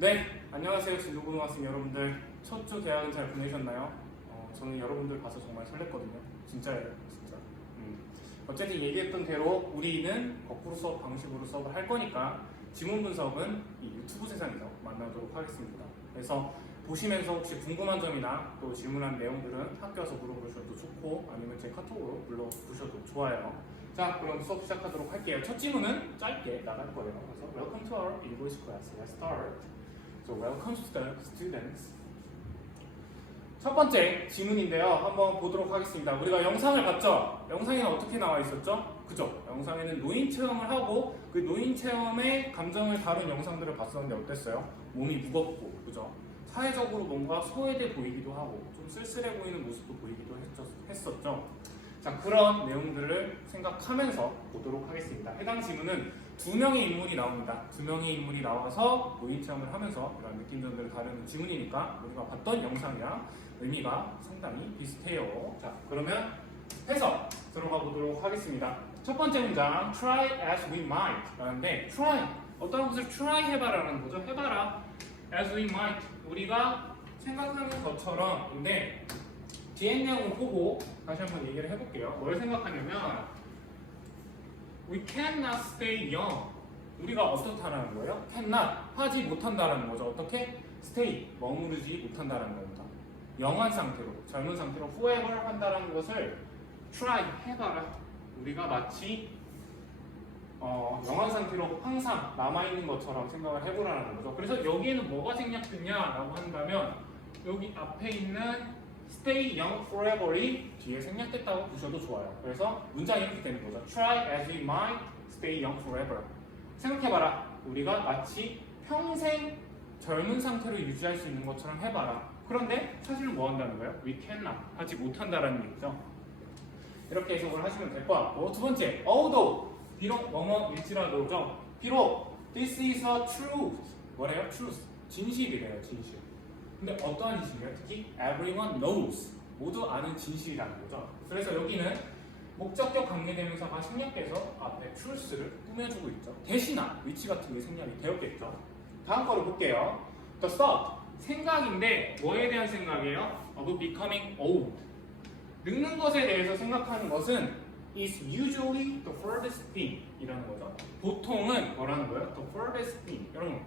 네, 안녕하세요. 진도고등학생 여러분들. 첫 주 개학은 잘 보내셨나요? 저는 여러분들 봐서 정말 설렜거든요. 진짜예요, 진짜. 어쨌든 얘기했던 대로 우리는 거꾸로 수업 방식으로 수업을 할 거니까 지문 분석은 이 유튜브 세상에서 만나도록 하겠습니다. 그래서 보시면서 혹시 궁금한 점이나 또 질문한 내용들은 학교 와서 물어보셔도 좋고 아니면 제 카톡으로 불러주셔도 좋아요. 자, 그럼 수업 시작하도록 할게요. 첫 질문은 짧게 나갈 거예요. 그래서 Welcome to our English class. Let's start. So welcome students. 첫 번째 지문인데요. 한번 보도록 하겠습니다. 우리가 영상을 봤죠? 영상에는 어떻게 나와 있었죠? 그죠? 영상에는 노인 체험을 하고 그 노인 체험의 감정을 다룬 영상들을 봤었는데 어땠어요? 몸이 무겁고, 그죠? 사회적으로 뭔가 소외돼 보이기도 하고 좀 쓸쓸해 보이는 모습도 보이기도 했었죠. 자, 그런 내용들을 생각하면서 보도록 하겠습니다. 해당 지문은 두 명의 인물이 나옵니다. 두 명의 인물이 나와서 노인 체험을 하면서 이런 느낌들을 다루는 지문이니까 우리가 봤던 영상이랑 의미가 상당히 비슷해요. 자, 그러면 해석 들어가 보도록 하겠습니다. 첫 번째 문장 try as we might 라는데 try, 어떤 것을 try 해봐라는 거죠. 해봐라. as we might, 우리가 생각하는 것처럼. 근데 뒤에 내용을 보고 다시 한번 얘기를 해볼게요. 뭘 생각하냐면 We cannot stay young. 우리가 어떻다라는 거예요? cannot, 하지 못한다라는 거죠. 어떻게? stay, 머무르지 못한다라는 겁니다. 영한 상태로, 젊은 상태로 forever 한다라는 것을 try, 해봐라. 우리가 마치 영한 상태로 항상 남아있는 것처럼 생각을 해보라는 거죠. 그래서 여기에는 뭐가 생략됐냐라고 한다면 여기 앞에 있는 stay young forever이 뒤에 생략됐다고 보셔도 좋아요. 그래서 문장이 이렇게 되는 거죠. Try as we might stay young forever. 생각해봐라. 우리가 마치 평생 젊은 상태로 유지할 수 있는 것처럼 해봐라. 그런데 사실은 뭐 한다는 거예요? We cannot. 하지 못한다라는 얘기죠. 이렇게 해석을 하시면 될 것 같고, 두 번째, although, 비록 뭐뭐일지라도죠. 비록 this is a truth. 뭐래요? truth. 진실이래요. 진실. 근데 어떠한 진실이에요? 특히 everyone knows, 모두 아는 진실이라는 거죠. 그래서 여기는 목적격 관계대명사가 생략돼서 앞에 truth를 꾸며주고 있죠. 대신한 위치 같은 게 생략이 되었겠죠. 다음 거를 볼게요. The thought, 생각인데 뭐에 대한 생각이에요? of becoming old. 늙는 것에 대해서 생각하는 것은 is usually the furthest thing 이라는 거죠. 보통은 뭐라는 거예요? The furthest thing. 여러분,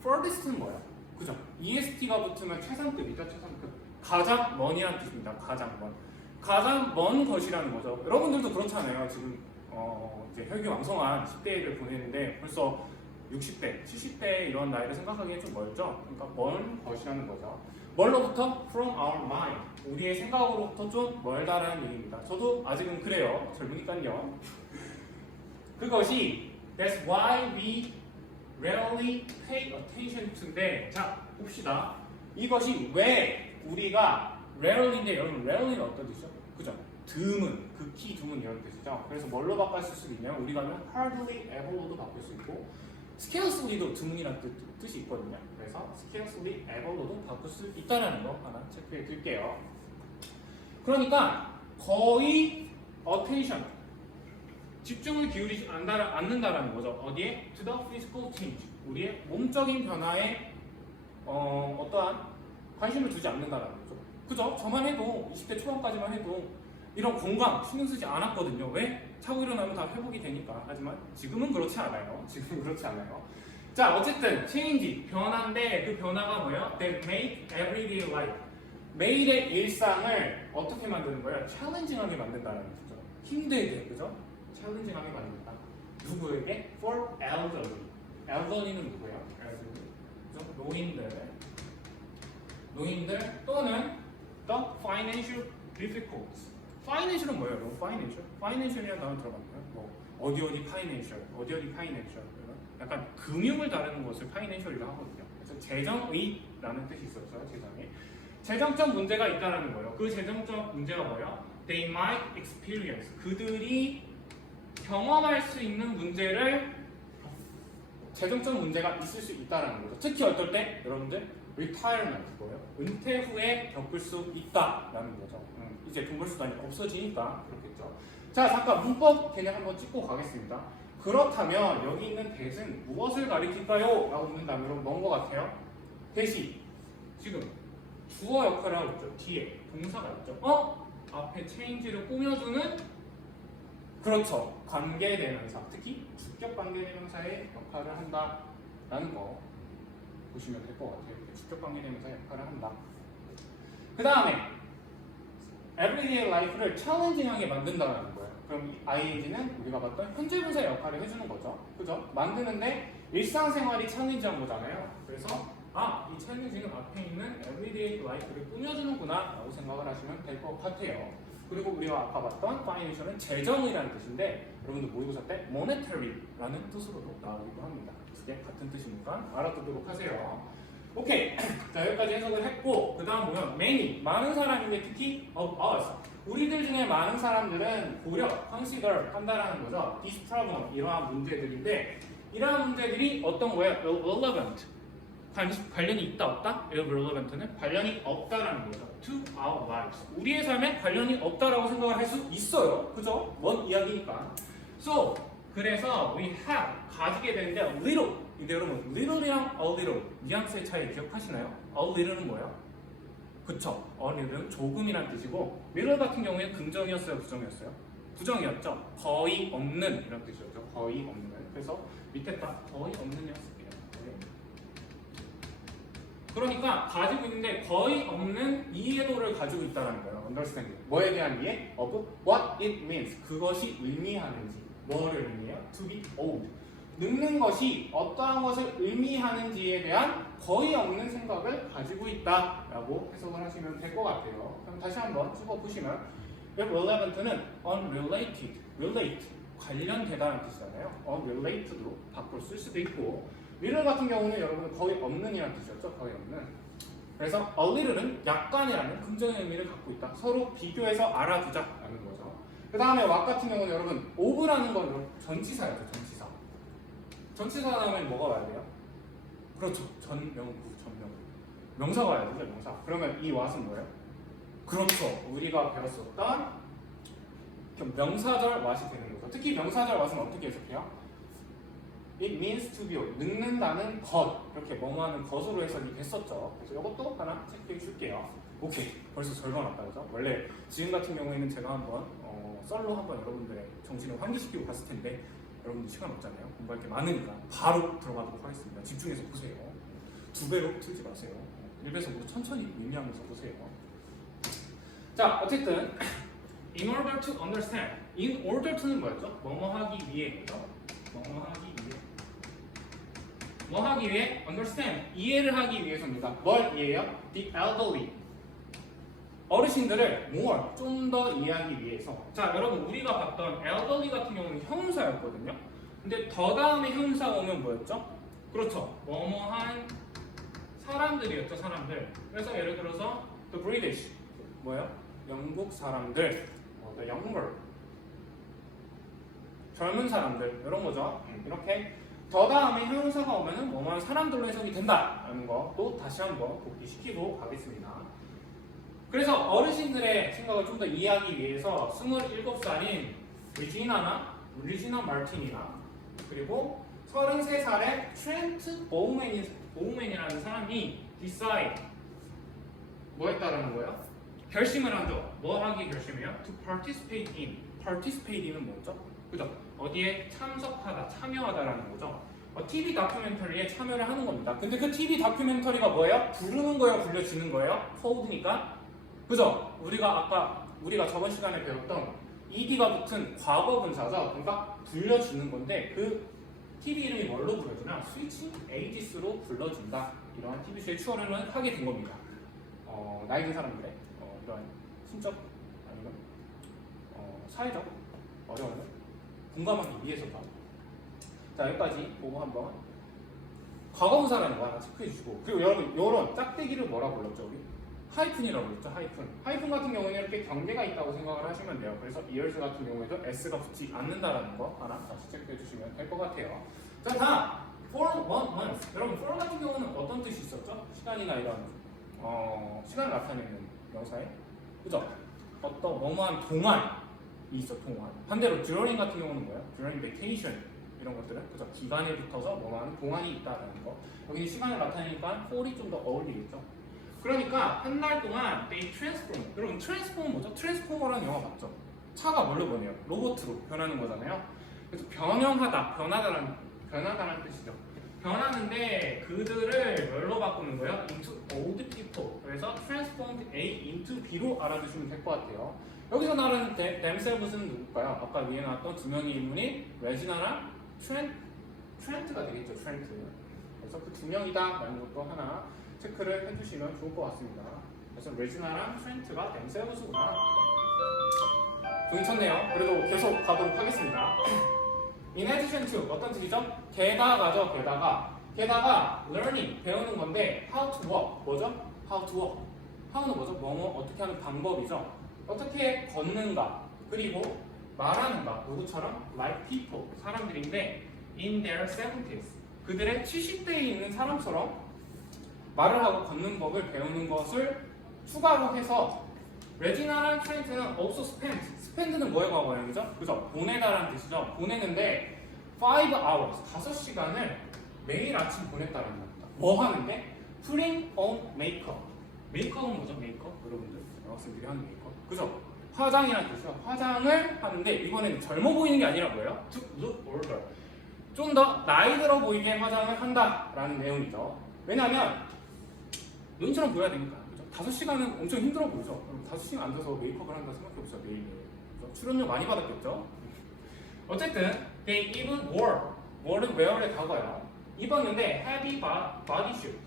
furthest는 뭐예요? 그죠? EST가 붙으면 최상급이죠, 최상급. 가장 먼이라는 뜻입니다. 가장 먼. 가장 먼 것이라는 거죠. 여러분들도 그렇잖아요. 지금 이제 혈기왕성한 10대를 보내는데 벌써 60대, 70대 이런 나이를 생각하기엔 좀 멀죠? 그러니까 먼 것이라는 거죠. 뭘로부터? From our mind. 우리의 생각으로부터 좀 멀다라는 얘기입니다. 저도 아직은 그래요. 젊으니까요. 그것이 That's why we rarely pay attention to인데, 자 봅시다. 이것이 왜 우리가 rarely인데, 여러분 rarely는 어떤 뜻이죠? 그죠? 드문, 극히 드문 이런 뜻이죠. 그래서 뭘로 바꿀 수 있냐면 우리가 하면 hardly ever로도 바꿀 수 있고 scarcely도 드문이라는 뜻이 있거든요. 그래서 scarcely ever로도 바꿀 수 있다는 거 하나 체크해 드릴게요. 그러니까 거의 attention, 집중을 기울이지 않는다라는 거죠. 어디에? To the physical change. 우리의 몸적인 변화에 어떠한 관심을 두지 않는다라는 거죠. 그죠? 저만 해도 20대 초반까지만 해도 이런 건강 신경 쓰지 않았거든요. 왜? 자고 일어나면 다 회복이 되니까. 하지만 지금은 그렇지 않아요. 지금은 그렇지 않아요. 자, 어쨌든 change, 변화인데 그 변화가 뭐예요? That make everyday life. 매일의 일상을 어떻게 만드는 거예요? 챌린징하게 만든다는 거죠. 힘들게, 그죠? 챌린징하게 만든다. 누구에게? For elderly. elderly는 누구예요? elderly. 그죠? 노인들 또는 the financial difficulties. financial은 뭐예요? 여러분? financial이라는 단어 들어봤나요? 뭐 어디 financial. 약간 금융을 다루는 것을 financial이라고 하거든요. 그래서 재정의라는 뜻이 있었어요. 재정의. 재정적 문제가 있다는 거예요. 그 재정적 문제가 뭐예요? They might experience. 그들이 경험할 수 있는 문제를, 재정적 문제가 있을 수 있다는 거죠. 특히 어떨 때? 여러분들 retirement, 뭐예요? 은퇴 후에 겪을 수 있다라는 거죠. 이제 돈 벌 수단이 없어지니까 그렇겠죠. 자, 잠깐 문법 개념 한번 찍고 가겠습니다. 그렇다면 여기 있는 that은 무엇을 가리킬까요? 라고 묻는다면 여러분 뭔 것 같아요? 대신 지금 주어 역할을 하고 있죠. 뒤에 동사가 있죠. 앞에 change를 꾸며주는 그렇죠. 관계대명사, 특히 주격 관계대명사의 역할을 한다라는 거 보시면 될 것 같아요. 이렇게 주격 관계대명사 역할을 한다. 그 다음에 everyday life를 challenging하게 만든다는 거예요. 그럼 이 ing는 우리가 봤던 현재 분사의 역할을 해주는 거죠. 그죠? 만드는데 일상생활이 챌린지한 거잖아요. 그래서 이 챌린지는 앞에 있는 everyday life를 꾸며주는구나 라고 생각을 하시면 될 것 같아요. 그리고 우리가 아까 봤던 financial은 재정이라는 뜻인데 여러분들 모의고사 때 monetary라는 뜻으로도 나오기도 합니다. 그게 같은 뜻이니까 알아두도록 하세요. 오케이. 자, 여기까지 해석을 했고 그 다음 보면 many, 많은 사람인데 특히 of us, 우리들 중에 많은 사람들은 고려, consider 한다라는 거죠. this problem, 이러한 문제들인데 이러한 문제들이 어떤 거예요? relevant, 관련이 있다 없다? irrelevant는 관련이 없다라는 거죠. to our lives, 우리의 삶에 관련이 없다라고 생각을 할 수 있어요. 그죠? 먼 이야기니까. So, 그래서 we have, 가지게 되는데 little, 근데 여러분 little이랑 a little 뉘앙스의 차이 기억하시나요? a little는 뭐예요? 그쵸? a little는 조금이란 뜻이고 little 같은 경우에 긍정이었어요? 부정이었어요? 부정이었죠? 거의 없는 이런 뜻이었죠. 거의 없는. 그래서 밑에 딱 거의 없는이었을게요. 그러니까 가지고 있는데 거의 없는 이해도를 가지고 있다는 거예요. understanding. 뭐에 대한 이해? of what it means. 그것이 의미하는지. 뭐를 의미해요? to be old. 늙는 것이 어떠한 것을 의미하는지에 대한 거의 없는 생각을 가지고 있다라고 해석을 하시면 될 것 같아요. 그럼 다시 한번 찝어보시면 relevant는 unrelated, relate, 관련되다는 뜻이잖아요. unrelated로 바꿔 쓸 수도 있고 little 같은 경우는 여러분은 거의 없는이라는 뜻이었죠. 거의 없는. 그래서 a little는 약간이라는 긍정의 의미를 갖고 있다. 서로 비교해서 알아두자라는 거죠. 그 다음에 what 같은 경우는 여러분 of라는 건 전치사였죠. 전치사. 전치사 다음엔 뭐가 와야 돼요? 그렇죠. 전명구. 명사가 와야 되죠. 명사. 그러면 이 what은 뭐예요? 그렇죠. 우리가 배웠었던 명사절 what이 되는 거죠. 특히 명사절 what은 어떻게 해석해요? It means to be old. 늙는다는 것. 이렇게 뭐뭐하는 것으로 해석이 됐었죠. 그래서 이것도 하나 체크해 줄게요. 오케이. 벌써 절반 왔다 그죠? 원래 지금 같은 경우에는 제가 한번 썰로 한번 여러분들의 정신을 환기시키고 갔을 텐데 여러분들 시간 없잖아요. 공부할 게 많으니까 바로 들어가도록 하겠습니다. 집중해서 보세요. 2배로 틀지 마세요. 1배속으로 천천히 의미하면서 보세요. 자, 어쨌든 in order to understand. in order to는 뭐였죠? 뭐뭐 하기 위해죠. 뭐뭐 하기 위해. 뭐 하기 위해? understand. 이해를 하기 위해서입니다. 뭘 이해해요? the elderly. 어르신들을 more, 좀 더 이해하기 위해서. 자, 여러분 우리가 봤던 elderly 같은 경우는 형용사였거든요. 근데 더 다음에 형용사가 오면 뭐였죠? 그렇죠. 뭐뭐한 사람들이었죠. 사람들. 그래서 예를 들어서 the British. 뭐예요? 영국 사람들. the younger. 젊은 사람들. 이런 거죠. 이렇게 더 다음에 형용사가 오면은 뭐뭐한 사람들로 해석이 된다라는 거 또 다시 한번 복기시키고 가겠습니다. 그래서 어르신들의 생각을 좀 더 이해하기 위해서 27살인 리지나 마틴이나 그리고 33살의 트렌트 보우맨이라는 사람이 decide 뭐 했다라는 거예요? 결심을 하죠. 뭐 하기 결심해요? to participate in. participate in은 뭐죠? 그죠? 어디에 참석하다, 참여하다라는 거죠. TV 다큐멘터리에 참여를 하는 겁니다. 근데 그 TV 다큐멘터리가 뭐예요? 부르는 거예요? 불려지는 거예요? call니까. 그죠? 우리가 저번 시간에 배웠던 ed가 붙은 과거 분사죠. 그러니까 불려지는 건데 그 TV 이름이 뭘로 불러지나? 스위칭 에이지스로 불러진다. 이러한 TV쇼에 출연을 하게 된 겁니다. 나이 든 사람들의 이러한 심적 아니면 사회적 어려움을 공감하기 위해서다. 자, 여기까지 보고 한번 과거분사라는 거 하나 체크해 주시고, 그리고 여러분 이런 짝대기를 뭐라고 불렀죠? 우리? 하이픈이라고 불렀죠. 하이픈 같은 경우는 이렇게 경계가 있다고 생각을 하시면 돼요. 그래서 years 같은 경우에도 s가 붙지 않는다라는 거 하나 다시 체크해 주시면 될 것 같아요. 자, 다음 for 1 month. 여러분 for 같은 경우는 어떤 뜻이 있었죠? 시간이나 이런 시간을 나타내는 명사에, 그죠? 어떤 뭐뭐한 동안이 있어. 동안. 반대로 during 같은 경우는 뭐예요? during vacation. 이런 것들은 그죠? 기간에 붙어서 뭐만 동안이 있다라는 거. 여기는 시간을 나타내니까 for이 좀 더 어울리겠죠. 그러니까 한 달 동안 they transform. 여러분 트랜스포머 뭐죠? 트랜스포머라는 영화 봤죠? 차가 뭘로 변해요? 로봇으로 변하는 거잖아요. 그래서 변형하다, 변하다라는 뜻이죠. 변하는데 그들을 뭘로 바꾸는 거예요? into old people. 그래서 transformed A into B로 알아두시면 될 것 같아요. 여기서 나오는 themselves는 누굴까요? 아까 위에 나왔던 두 명의 인물이 레지나랑 트렌트가 되겠죠. 트렌트. 그래서 그 두 명이다라는 것도 하나 체크를 해주시면 좋을 것 같습니다. 그래서 레지나랑 트렌트가 themselves구나. 종이 쳤네요. 그래도 계속 가도록 하겠습니다. In addition to 어떤 뜻이죠? 게다가죠. 게다가 learning 배우는 건데 how to walk 뭐죠? how to walk. how는 뭐죠? 뭐뭐 어떻게 하는 방법이죠. 어떻게 걷는가 그리고 말하는가 누구처럼? like people 사람들인데 in their 70s 그들의 70대에 있는 사람처럼 말을 하고 걷는 법을 배우는 것을 추가로 해서 레지나랑 트렌트는 also spend는 뭐의 과거형이죠? 그죠? 보내다라는 뜻이죠. 보내는데 5 hours 5시간을 매일 아침 보냈다는 겁니다. 뭐 하는데? putting on makeup. 메이크업은 뭐죠? 메이크업? 여러분들 여학생들이 하는 메이크업. 그죠? 화장이라는 뜻이죠. 화장을 하는데 이번에는 젊어 보이는 게 아니라 뭐예요? To look older. 좀 더 나이 들어 보이게 화장을 한다라는 내용이죠. 왜냐하면 눈처럼 보여야 되니까. 그죠? 5시간은 엄청 힘들어 보이죠? 5시간 앉아서 메이크업을 한다 생각해보세요. 매일매일. 출연료 많이 받았겠죠? 어쨌든 they even were는 wear의 과거예요. 입었는데 heavy body suit.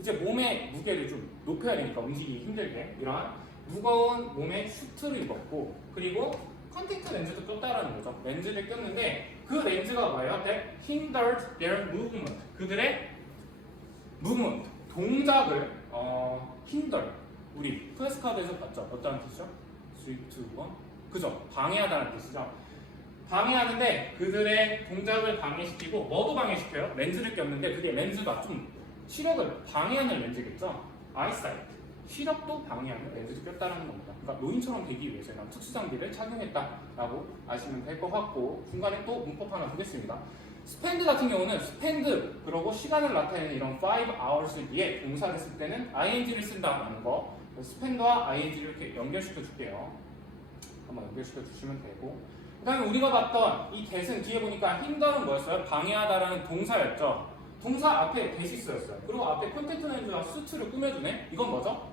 이제 몸의 무게를 좀 높여야 되니까 움직이기 힘들게 이러한 무거운 몸의 슈트를 입었고 그리고 컨택트 렌즈도 꼈다라는 거죠. 렌즈를 꼈는데 그 렌즈가 뭐예요? That hindered their movement. 그들의 movement, 동작을 hinder. 우리 플래시카드에서 봤죠? 어떤 뜻이죠? 3, 2, 1 그죠? 방해하다는 뜻이죠. 방해하는데 그들의 동작을 방해시키고 뭐도 방해시켜요? 렌즈를 꼈는데 그게 렌즈가 좀 시력을 방해하는 렌즈겠죠? eyesight 시력도 방해하는 렌즈를 꼈다는 겁니다. 그러니까 노인처럼 되기 위해서 이런 특수 장비를 착용했다라고 아시면 될 것 같고 중간에 또 문법 하나 보겠습니다. spend 같은 경우는 spend 그러고 시간을 나타내는 이런 5 hours 뒤에 동사를 쓸 때는 ing를 쓴다라는 거 spend와 ing를 이렇게 연결시켜 줄게요. 한번 연결시켜 주시면 되고 그 다음에 우리가 봤던 이 that은 뒤에 보니까 hinder는 뭐였어요? 방해하다라는 동사였죠. 동사 앞에 that이 쓰였어요. 그리고 앞에 컨텐트 렌즈와 수트를 꾸며주네? 이건 뭐죠?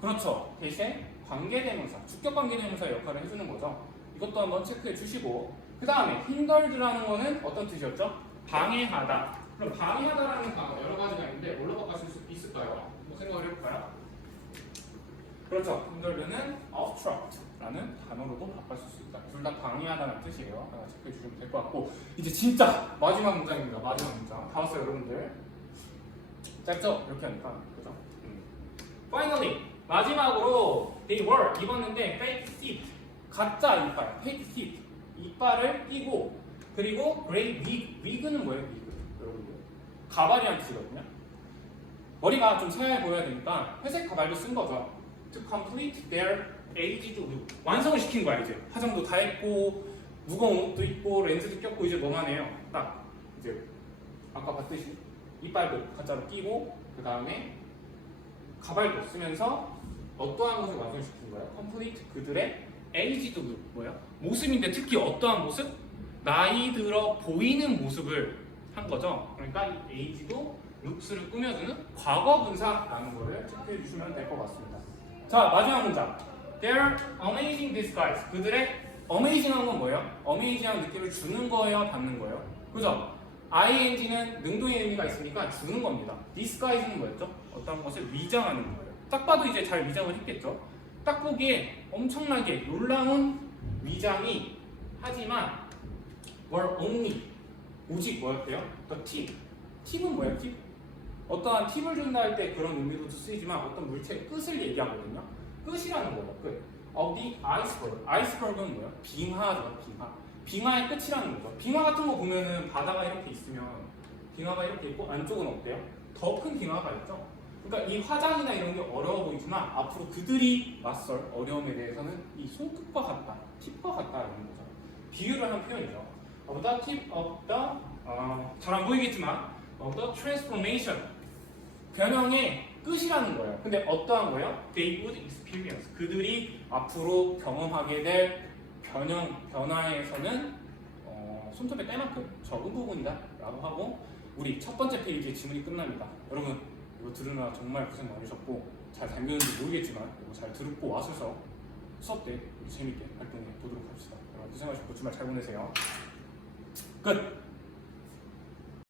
그렇죠. that의 관계대명사, 주격 관계대명사의 역할을 해주는 거죠. 이것도 한번 체크해 주시고 그 다음에 hindered라는 거는 어떤 뜻이었죠? 방해하다. 그럼 방해하다라는 단어 여러 가지가 있는데 뭘로 바꿀 수 있을까요? 한번 생각을 해볼까요? 그렇죠. hindered는 obstruct라는 단어로도 바꿀 수 있다. 둘 다 방해하다는 뜻이에요. 하나 체크해 주시면 될 것 같고 이제 진짜 마지막 문장입니다. 마지막 문장. 다 왔어요, 여러분들. 짧죠? 이렇게 하니까 그죠? Finally 마지막으로 they were 입었는데 fake teeth 가짜 이빨, fake teeth 이빨을 끼고 그리고 grey wig는 뭐예요? wig 여러분들 가발이라는 뜻이거든요. 머리가 좀 새하얘 보여야 되니까 회색 가발을 쓴 거죠. To complete their aged look 완성을 시킨 거야. 이제 화장도 다 했고 무거운 옷도 입고 렌즈도 꼈고 이제 뭐만 해요? 딱 이제 아까 봤듯이 이빨도 가짜로 끼고 그 다음에 가발도 쓰면서 어떠한 것을 완성시킨 거예요? complete 그들의 aged look 뭐예요? 모습인데 특히 어떠한 모습? 나이 들어 보이는 모습을 한 거죠. 그러니까 이 aged looks를 꾸며주는 과거 분사라는 거를 체크해 주시면 될 것 같습니다. 자 마지막 문장. Their amazing disguise. 그들의 amazing한 건 뭐예요? amazing한 느낌을 주는 거예요? 받는 거예요? 그죠? ing는 능동의 의미가 있으니까 주는 겁니다. disguise는 뭐였죠? 어떤 것을 위장하는 거예요. 딱 봐도 이제 잘 위장을 했겠죠? 딱 보기에 엄청나게 놀라운 위장이 하지만 were only 오직 뭐였대요? the tip. 팁은 뭐예요? 팁? 어떠한 팁을 준다 할 때 그런 의미로도 쓰이지만 어떤 물체의 끝을 얘기하거든요. 끝이라는 거예요. 끝. of the iceberg. iceberg은 뭐예요? 빙하죠. 빙하. 빙하의 끝이라는 거죠. 빙하 같은 거 보면은 바다가 이렇게 있으면 빙하가 이렇게 있고 안쪽은 어때요? 더 큰 빙하가 있죠. 그러니까 이 화장이나 이런 게 어려워 보이지만 앞으로 그들이 맞설 어려움에 대해서는 이 손끝과 같다, 팁과 같다라는 거죠. 비유를 한 표현이죠. of the tip of the 잘 안 보이겠지만 of the transformation 변형의 끝이라는 거예요. 근데 어떠한 거예요? They would experience 그들이 앞으로 경험하게 될 변화에서는 손톱의 때만큼 적은 부분이다 라고 하고 우리 첫 번째 페이지의 지문이 끝납니다. 여러분 이거 들으느라 정말 고생 많으셨고 잘 잠겼는지 모르겠지만 이거 잘 듣고 와셔서 수업 때 재밌게 활동해 보도록 합시다. 여러분 고생하셨고 주말 잘 보내세요. 끝!